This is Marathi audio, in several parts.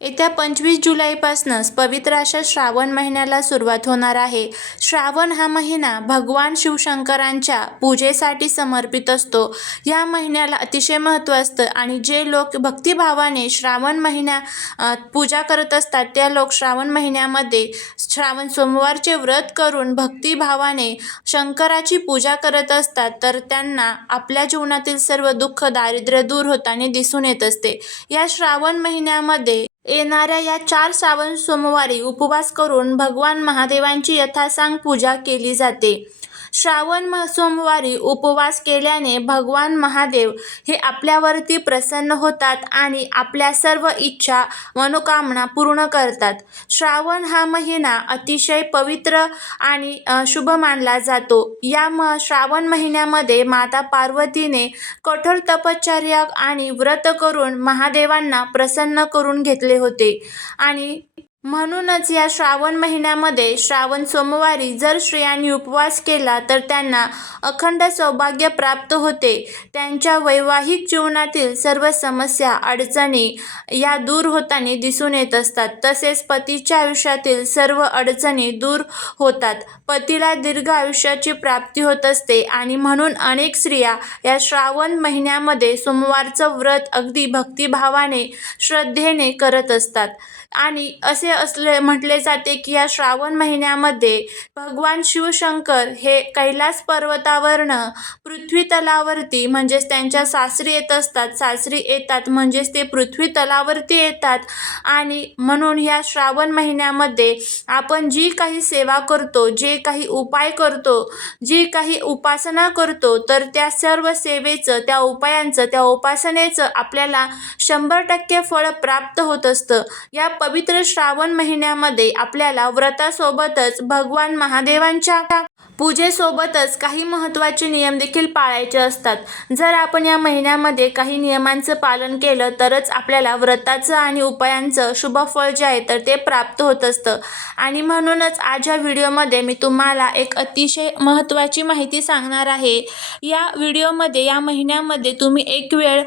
येत्या पंचवीस जुलैपासूनच पवित्र अशा श्रावण महिन्याला सुरुवात होणार आहे. श्रावण हा महिना भगवान शिवशंकरांच्या पूजेसाठी समर्पित असतो. या महिन्याला अतिशय महत्त्व असतं आणि जे लोक भक्तिभावाने श्रावण महिन्या पूजा करत असतात त्या लोक श्रावण महिन्यामध्ये श्रावण सोमवारचे व्रत करून भक्तिभावाने शंकराची पूजा करत असतात तर त्यांना आपल्या जीवनातील सर्व दुःख दारिद्र्य दूर होताना दिसून येत असते. या श्रावण महिन्यामध्ये येणाऱ्या या चार श्रावण सोमवारी उपवास करून भगवान महादेवांची यथासांग पूजा केली जाते. श्रावण म सोमवारी उपवास केल्याने भगवान महादेव हे आपल्यावरती प्रसन्न होतात आणि आपल्या सर्व इच्छा मनोकामना पूर्ण करतात. श्रावण हा महिना अतिशय पवित्र आणि शुभ मानला जातो. या म श्रावण महिन्यामध्ये माता पार्वतीने कठोर तपश्चर्या आणि व्रत करून महादेवांना प्रसन्न करून घेतले होते. आणि म्हणूनच या श्रावण महिन्यामध्ये श्रावण सोमवारी जर स्त्रियांनी उपवास केला तर त्यांना अखंड सौभाग्य प्राप्त होते. त्यांच्या वैवाहिक जीवनातील सर्व समस्या अडचणी या दूर होताना दिसून येत असतात. तसेच पतीच्या आयुष्यातील सर्व अडचणी दूर होतात. पतीला दीर्घ आयुष्याची प्राप्ती होत असते आणि म्हणून अनेक स्त्रिया या श्रावण महिन्यामध्ये सोमवारचं व्रत अगदी भक्तिभावाने श्रद्धेने करत असतात. आणि असे असले म्हटले जाते की या श्रावण महिन्यामध्ये भगवान शिवशंकर हे कैलास पर्वतावरनं पृथ्वी तलावरती म्हणजेच त्यांच्या सासरी येत असतात सासरी येतात म्हणजेच ते पृथ्वी तलावरती येतात. आणि म्हणून या श्रावण महिन्यामध्ये आपण जी काही सेवा करतो जे काही उपाय करतो जी काही उपासना करतो तर त्या सर्व सेवेचं त्या उपायांचं त्या उपासनेचं आपल्याला शंभर टक्के फळ प्राप्त होत असतं. या पवित्र श्रावण महिन्यामध्ये आपल्याला व्रतासोबतच भगवान महादेवांच्या पूजेसोबतच काही महत्त्वाचे नियम देखील पाळायचे असतात. जर आपण या महिन्यामध्ये काही नियमांचं पालन केलं तरच आपल्याला व्रताचं आणि उपायांचं शुभफळ जे आहे तर ते प्राप्त होत असतं. आणि म्हणूनच आज या व्हिडिओमध्ये मी तुम्हाला एक अतिशय महत्त्वाची माहिती सांगणार आहे. या व्हिडिओमध्ये या महिन्यामध्ये तुम्ही एक वेळ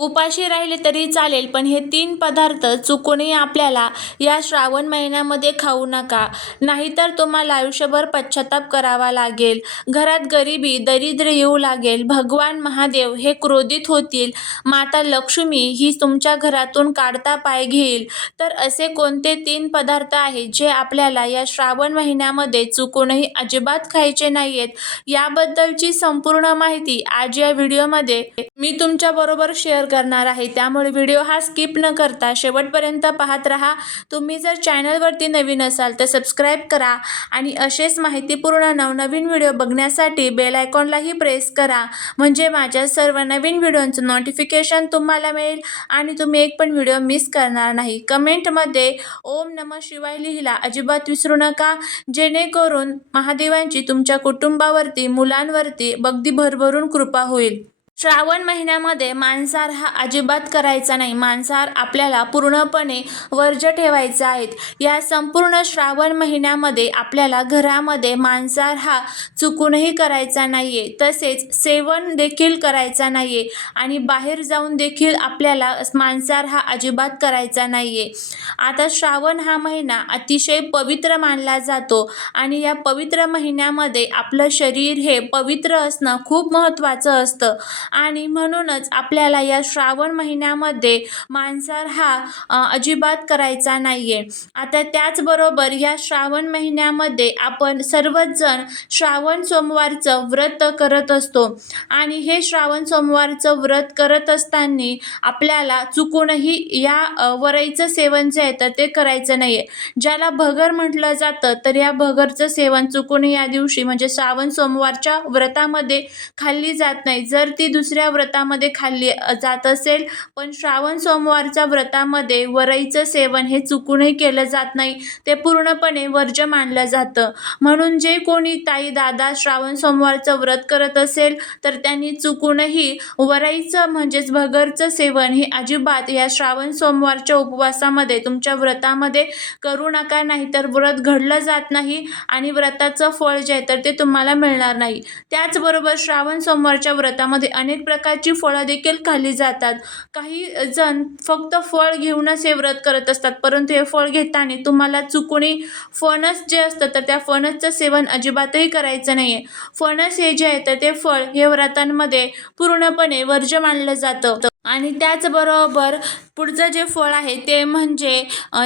उपाशी राहिले तरी चालेल पण हे तीन पदार्थ चुकूनही आपल्याला या श्रावण महिन्यामध्ये खाऊ नका. नाहीतर तुम्हाला आयुष्यभर पश्चाताप करावा लागेल. घरात गरिबी दरिद्र येऊ लागेल. भगवान महादेव हे क्रोधित होतील. माता लक्ष्मी ही तुमच्या घरातून काढता पाय घेईल. तर असे कोणते तीन पदार्थ आहेत जे आपल्याला या श्रावण महिन्यामध्ये चुकूनही अजिबात खायचे नाही आहेत याबद्दलची संपूर्ण माहिती आज या व्हिडिओमध्ये मी तुमच्याबरोबर शेअर करणार आहे. त्यामुळे व्हिडिओ हा स्किप न करता शेवटपर्यंत पाहत राहा. तुम्ही जर चॅनलवरती नवीन असाल तर सबस्क्राईब करा आणि असेच माहितीपूर्ण नवनवीन व्हिडिओ बघण्यासाठी बेल आयकॉनलाही प्रेस करा. म्हणजे माझ्या सर्व नवीन व्हिडिओंचं नोटिफिकेशन तुम्हाला मिळेल आणि तुम्ही एक पण व्हिडिओ मिस करणार नाही. कमेंटमध्ये ओम नम शिवाय लिहिला अजिबात विसरू नका. जेणेकरून महादेवांची तुमच्या कुटुंबावरती मुलांवरती अगदी भरभरून कृपा होईल. श्रावण महिन्यामध्ये मांसाहार हा अजिबात करायचा नाही. मांसाहार आपल्याला पूर्णपणे वर्ज ठेवायचा आहेत या संपूर्ण श्रावण महिन्यामध्ये आपल्याला घरामध्ये मांसाहार हा चुकूनही करायचा नाही आहे तसेच सेवन देखील करायचा नाही आहे आणि बाहेर जाऊन देखील आपल्याला मांसाहार हा अजिबात करायचा नाही आहे आता श्रावण हा महिना अतिशय पवित्र मानला जातो आणि या पवित्र महिन्यामध्ये आपलं शरीर हे पवित्र असणं खूप महत्त्वाचं असतं. आणि म्हणूनच आपल्याला या श्रावण महिन्यामध्ये मांसाहार हा अजिबात करायचा नाही आहे आता त्याचबरोबर या श्रावण महिन्यामध्ये आपण सर्वच जण श्रावण सोमवारचं व्रत करत असतो. आणि हे श्रावण सोमवारचं व्रत करत असताना आपल्याला चुकूनही या वरईचं सेवन जे आहे तर ते करायचं नाही आहे ज्याला भगर म्हटलं जातं तर या भगरचं सेवन चुकून या दिवशी म्हणजे श्रावण सोमवारच्या व्रतामध्ये खाल्ली जात नाही. जर ती दुसऱ्या व्रतामध्ये खाल्ली जात असेल पण श्रावण सोमवारच्या व्रतामध्ये वरईचं सेवन हे चुकूनही केलं जात नाही. ते पूर्णपणे वर्ज्य मानलं जातं. म्हणून जे कोणी ताई दादा श्रावण सोमवारचं व्रत करत असेल तर त्यांनी चुकूनही वरईचं म्हणजेच भगरचं सेवन हे अजिबात या श्रावण सोमवारच्या उपवासामध्ये तुमच्या व्रतामध्ये करू नका नाहीतर व्रत घडलं जात नाही आणि व्रताचं फळ जे आहे तर ते तुम्हाला मिळणार नाही. त्याचबरोबर श्रावण सोमवारच्या व्रतामध्ये अनेक अनेक प्रकारची फळं देखील खाल्ली जातात. काही जण फक्त फळ घेऊनच हे व्रत करत असतात. परंतु हे फळ घेताना तुम्हाला चुकूनही फणस जे असतं तर त्या फणसचं सेवन अजिबातही करायचं नाही आहे फणस हे जे आहे तर ते फळ हे व्रतांमध्ये पूर्णपणे वर्ज्य मानलं जातं. आणि त्याचबरोबर पुढचं जे फळ आहे ते म्हणजे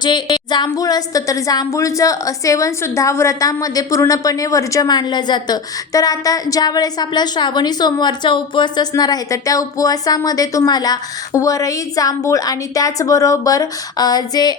जे जांभूळ असतं तर जांभूळचं सेवनसुद्धा व्रतामध्ये पूर्णपणे वर्ज्य मानलं जातं. तर आता ज्या वेळेस आपला श्रावणी सोमवारचा उपवास असणार आहे तर त्या उपवासामध्ये तुम्हाला वरई जांभूळ आणि त्याचबरोबर जे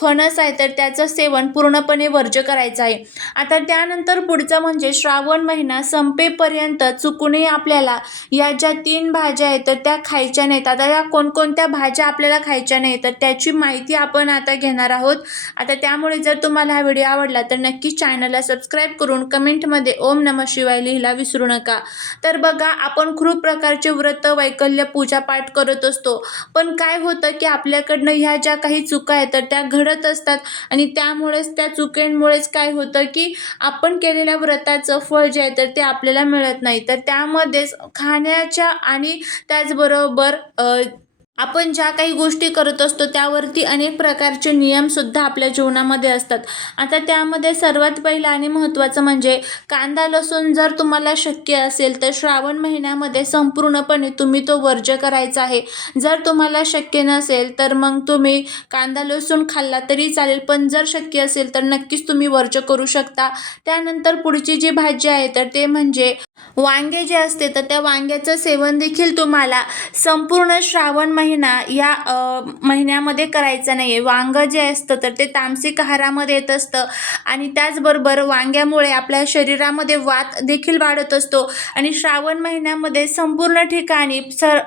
फणस आहे तर त्याचं सेवन पूर्णपणे वर्ज्य करायचं आहे. आता त्यानंतर पुढचं म्हणजे श्रावण महिना संपेपर्यंत चुकूनही आपल्याला या ज्या तीन भाज्या आहेत तर त्या खायच्या नाहीत. आता ह्या कोणकोणत्या भाज्या आपल्याला खायच्या नाही तर त्याची माहिती आपण आता घेणार आहोत. आता त्यामुळे जर तुम्हाला हा व्हिडिओ आवडला तर नक्कीच चॅनलला सबस्क्राईब करून कमेंटमध्ये ओम नम शिवाय लिहिला विसरू नका. तर बघा आपण खूप प्रकारचे व्रत वैकल्य पूजापाठ करत असतो. पण काय होतं की आपल्याकडनं ह्या ज्या काही चुका आहेत तर त्या घडत असतात. आणि त्यामुळेच त्या चुकींमुळेच काय होतं की आपण केलेल्या व्रताचं फळ जे आहे तर ते आपल्याला मिळत नाही. तर त्यामध्येच खाण्याच्या आणि त्याचबरोबर 呃 आपण ज्या काही गोष्टी करत असतो त्यावरती अनेक प्रकारचे नियमसुद्धा आपल्या जीवनामध्ये असतात. आता त्यामध्ये सर्वात पहिलं आणि महत्त्वाचं म्हणजे कांदा लसूण जर तुम्हाला शक्य असेल तर श्रावण महिन्यामध्ये संपूर्णपणे तुम्ही तो वर्ज्य करायचा आहे. जर तुम्हाला शक्य नसेल तर मग तुम्ही कांदा लसूण खाल्ला तरी चालेल पण जर शक्य असेल तर नक्कीच तुम्ही वर्ज्य करू शकता. त्यानंतर पुढची जी भाजी आहे तर ते म्हणजे वांगे जे असते तर त्या वांग्याचं सेवन देखील तुम्हाला संपूर्ण श्रावण महिना या महिन्यामध्ये करायचं नाही आहे वांगं जे असतं तर ते तामसिक आहारामध्ये येत असतं. आणि त्याचबरोबर वांग्यामुळे आपल्या शरीरामध्ये वात देखील वाढत असतो. आणि श्रावण महिन्यामध्ये संपूर्ण ठिकाणी सर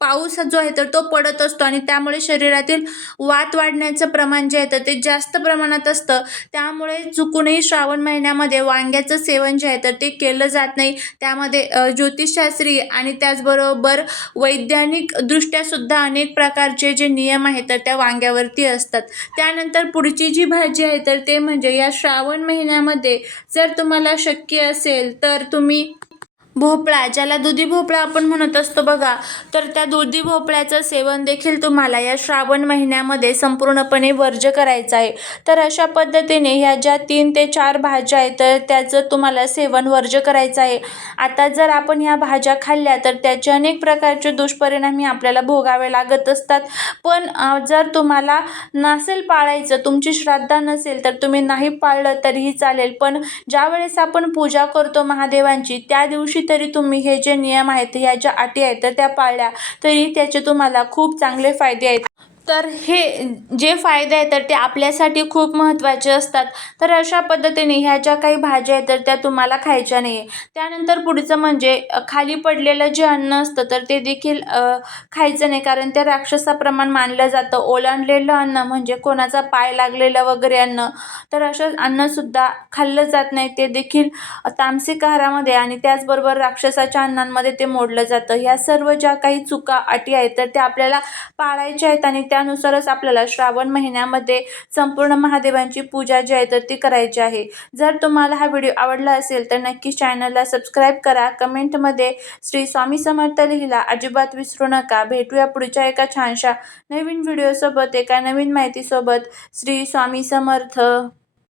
पाऊस जो आहे तर तो पडत असतो. आणि त्यामुळे शरीरातील वात वाढण्याचं प्रमाण जे आहे तर ते जास्त प्रमाणात असतं. त्यामुळे चुकूनही श्रावण महिन्यामध्ये वांग्याचं सेवन जे आहे तर ते केलं जात नाही. त्यामध्ये ज्योतिषशास्त्री आणि त्याचबरोबर वैज्ञानिक दृष्ट्यासुद्धा अनेक प्रकारचे जे नियम आहेत तर त्या वांग्यावरती असतात. त्यानंतर पुढची जी भाजी आहे तर ते म्हणजे या श्रावण महिन्यामध्ये जर तुम्हाला शक्य असेल तर तुम्ही भोपळा ज्याला दुधी भोपळा आपण म्हणत असतो बघा तर त्या दुधी भोपळ्याचं सेवन देखील तुम्हाला या श्रावण महिन्यामध्ये संपूर्णपणे वर्ज्य करायचं आहे. तर अशा पद्धतीने ह्या ज्या तीन ते चार भाज्या आहेत तर त्याचं तुम्हाला सेवन वर्ज्य करायचं आहे. आता जर आपण ह्या भाज्या खाल्ल्या तर त्याचे अनेक प्रकारचे दुष्परिणामी आपल्याला भोगावे लागत असतात. पण जर तुम्हाला नसेल पाळायचं तुमची श्रद्धा नसेल तर तुम्ही नाही पाळलं तरीही चालेल. पण ज्यावेळेस आपण पूजा करतो महादेवांची त्या दिवशी तरी तुम्ही हे जे नियम आहेत ह्या ज्या अटी आहेत तर त्या पाळल्या. तरी त्याचे तुम्हाला खूप चांगले फायदे आहेत. तर हे जे फायदे आहेत तर ते आपल्यासाठी खूप महत्त्वाचे असतात. तर अशा पद्धतीने ह्या ज्या काही भाज्या आहेत तर त्या तुम्हाला खायच्या नाही आहे त्यानंतर पुढचं म्हणजे खाली पडलेलं जे अन्न असतं तर ते देखील खायचं नाही. कारण ते राक्षसाप्रमाण मानलं जातं. ओलांडलेलं अन्न म्हणजे कोणाचा पाय लागलेलं वगैरे अन्न तर असं अन्नसुद्धा खाल्लं जात नाही. ते देखील तामसिक आहारामध्ये आणि त्याचबरोबर राक्षसाच्या अन्नांमध्ये ते मोडलं जातं. ह्या सर्व ज्या काही चुका अटी आहेत तर त्या आपल्याला पाळायच्या आहेत आणि त्या त्यानुसारच आपल्याला श्रावण महिन्यामध्ये संपूर्ण महादेवांची पूजा जी आहे तर ती करायची आहे. जर तुम्हाला हा व्हिडिओ आवडला असेल तर नक्की चॅनलला सबस्क्राईब करा. कमेंटमध्ये श्री स्वामी समर्थ लिहिला अजिबात विसरू नका. भेटूया पुढच्या एका छानशा नवीन व्हिडिओसोबत एका नवीन माहितीसोबत. श्री स्वामी समर्थ.